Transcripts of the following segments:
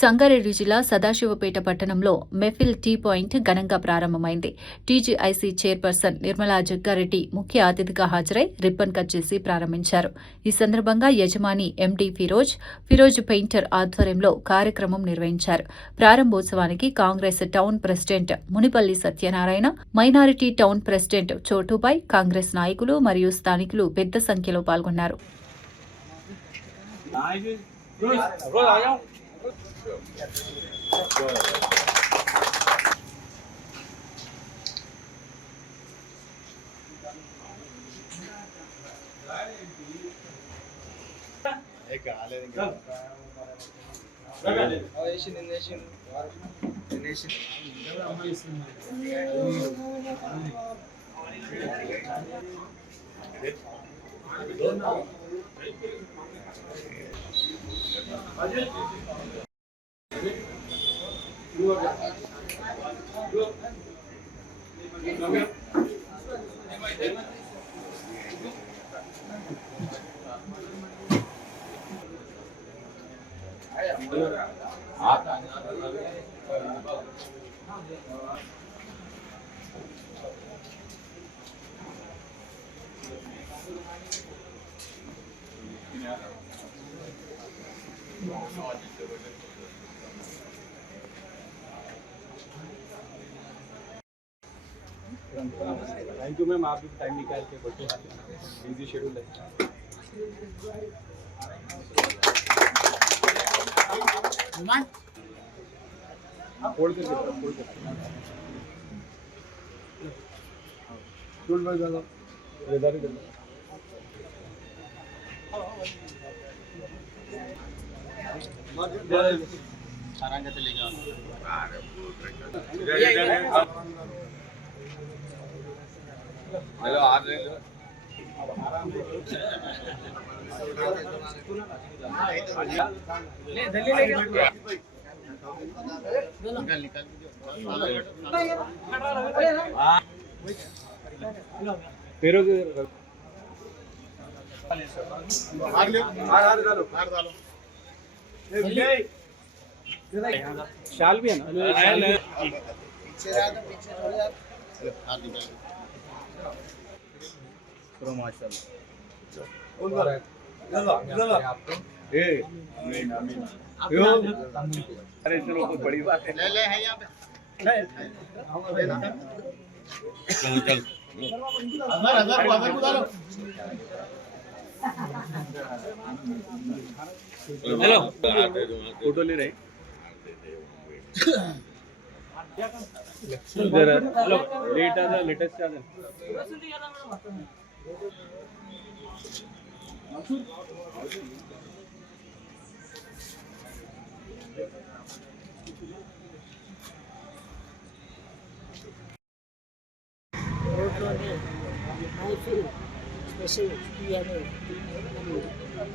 సంగారెడ్డి జిల్లా సదాశివపేట పట్టణంలో Mehfil tea point ఘనంగా ప్రారంభమైంది. టీజీఐసీ చైర్పర్సన్ నిర్మలా జగ్గారెడ్డి ముఖ్య అతిథిగా హాజరై రిబ్బన్ కట్ చేసి ప్రారంభించారు. ఈ సందర్భంగా యజమాని ఎండీ ఫిరోజ్ పెయింటర్ ఆధ్వర్యంలో కార్యక్రమం నిర్వహించారు. ప్రారంభోత్సవానికి Congress town president Munipalli Satyanarayana, minority town president Chotubhai, Congress నాయకులు మరియు స్థానికులు పెద్ద సంఖ్యలో పాల్గొన్నారు. थैंक यू मैम, आप भी टाइम निकाल के बच्चे बिजी शेड्यूल है। फोल्ड करके भाई डालो वेदारी डालो सारा के ले जाओ। हेलो आ रहे हो ले जल्दी लेके निकल निकल फिरोज डालो शाल भी है ना अरे चलो बहुत बड़ी बात है। ले है यहाँ पे चल चल हेलो फोटो ले रहे हेलो लेट आधा लेटेस्ट आधा రోడ్లోని మైఫిల్ స్పెషల్ టీ అనే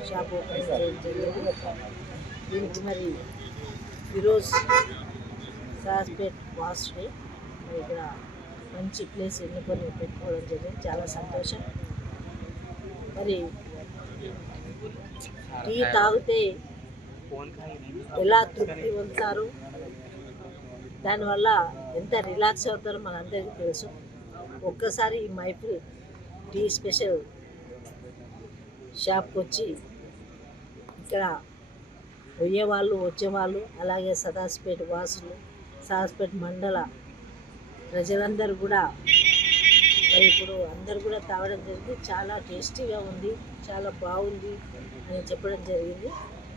షాప్ ఓపెన్ చేయడం జరిగింది. దీనికి మరి ఫిరోజ్ సాస్పేట్ వాస్ని ఇక్కడ మంచి ప్లేస్ ఎన్నుకొని పెట్టుకోవడం జరిగింది. చాలా సంతోషం. మరి టీ తాగితే ఎలా తృప్తి పొందుతారు, దానివల్ల ఎంత రిలాక్స్ అవుతారో మనందరికీ తెలుసు. ఒక్కసారి ఈ మైఫిల్ టీ స్పెషల్ షాప్కి వచ్చి ఇక్కడ పోయేవాళ్ళు వచ్చేవాళ్ళు, అలాగే సదాశివపేట వాసులు, సదాశివపేట మండల ప్రజలందరూ కూడా మరి ఇప్పుడు అందరు కూడా తాగడం జరిగింది. చాలా టేస్టీగా ఉంది, చాలా బాగుంది అని చెప్పడం జరిగింది.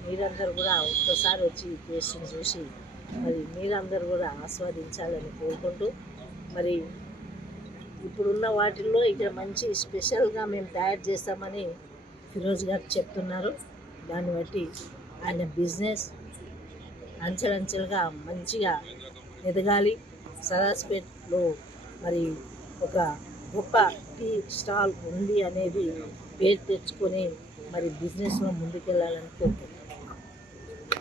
మీరందరూ కూడా ఒక్కసారి వచ్చి టేస్ట్ని చూసి మరి మీరందరూ కూడా ఆస్వాదించాలని కోరుకుంటూ, మరి ఇప్పుడున్న వాటిల్లో ఇక్కడ మంచి స్పెషల్గా మేము తయారు చేస్తామని ఫిరోజ్ గారు చెప్తున్నారు. దాన్ని బట్టి ఆయన బిజినెస్ అంచెలంచెలుగా మంచిగా ఎదగాలి. సదాశివపేటలో మరి ఒక గొప్ప టీ స్టాల్ ఉంది అనేది పేరు తెచ్చుకొని మరి బిజినెస్లో ముందుకెళ్ళాలని కోరుకుంటున్నాను.